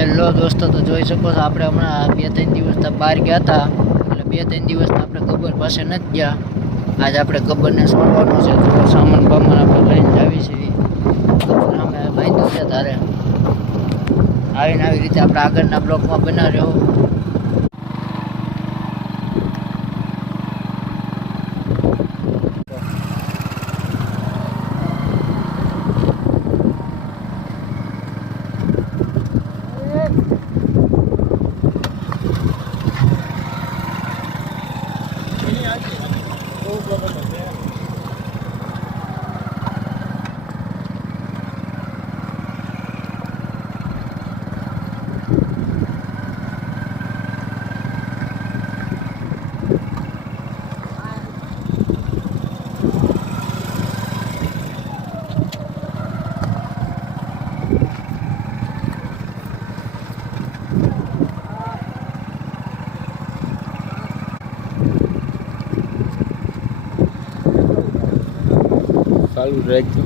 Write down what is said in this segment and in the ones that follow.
Hello દોસ્તો, તો જોઈ શકો છો આપણે હમણાં 2-3 દિવસ બહાર ગયા હતા. એટલે 2-3 દિવસ આપણે ગબ્બર પાસે નથી ગયા. આજે આપણે ગબ્બરને છોડવાનો છે, તો સામાન બામાન આપણે લઈને આવી છીએ. ગબ્બર અમે બાંધ્યું છે. તારે આવીને આવી રીતે આપણે આગળના બ્લોકમાં બના રહ્યો. ચાલુ રાખજો.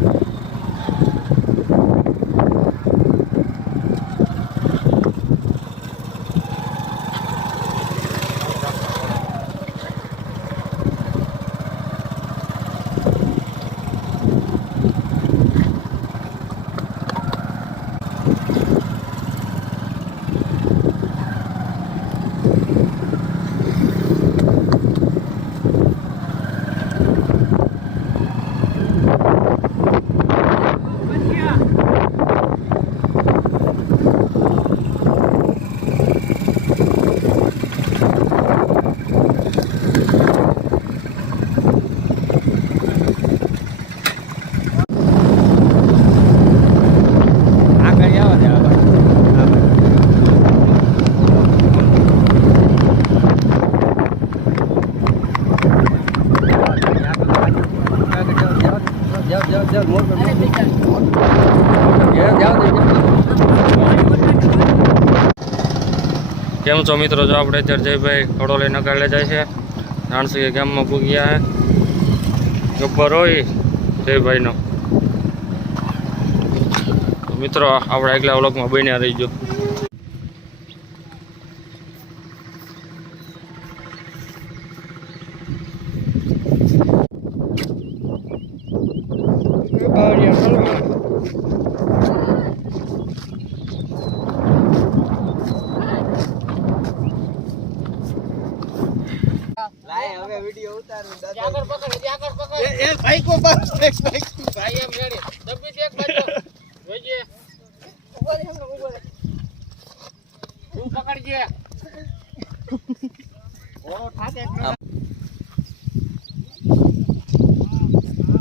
કેમ છો મિત્રો? જો આપણે અત્યારે જયભાઈ ખડો લઈને કાઢલે જાય છે. રાણસી ગામમાં પૂગ્યા છે. ગબ્બર હોય જયભાઈનો. મિત્રો આપણે આગલા વ્લોગમાં બન્યા રહીજો. હવે વિડિયો ઉતારું. આગળ પકડ, આગળ પકડ. એ ભાઈ કો બસ ભાઈ એમ રેડી. દબી દે એક બાજુ. જોઈજે. ઉભો રે, હમણાં ઉભો રે. તું પકડજે. ઓરો ઠાકે એક.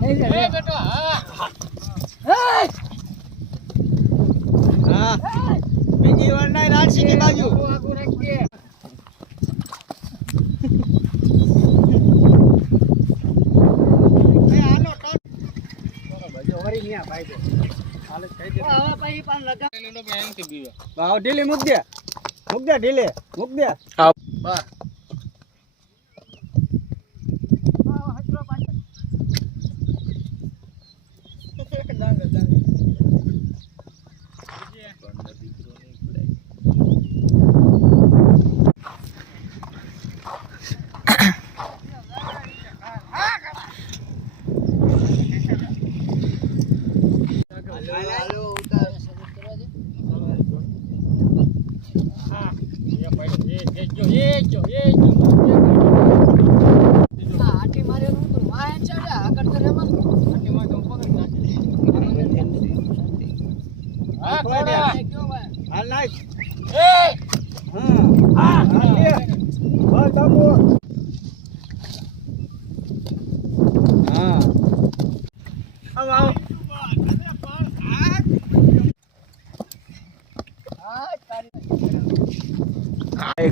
એ બેટો, હા. હા. બીજી વાર ના રાણસી ની બાજુ. આગળ રાખજે. ઢીલી મૂક દે, ઢીલે મૂક દે.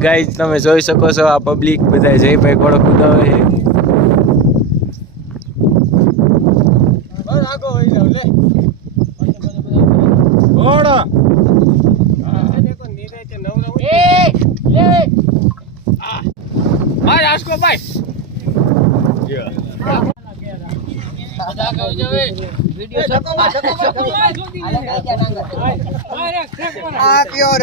ગાઈઝ તમે જોઈ શકો છો આ પબ્લિક બધા જયભાઈ ઘોડો કુદાવે છે. આ પ્યોર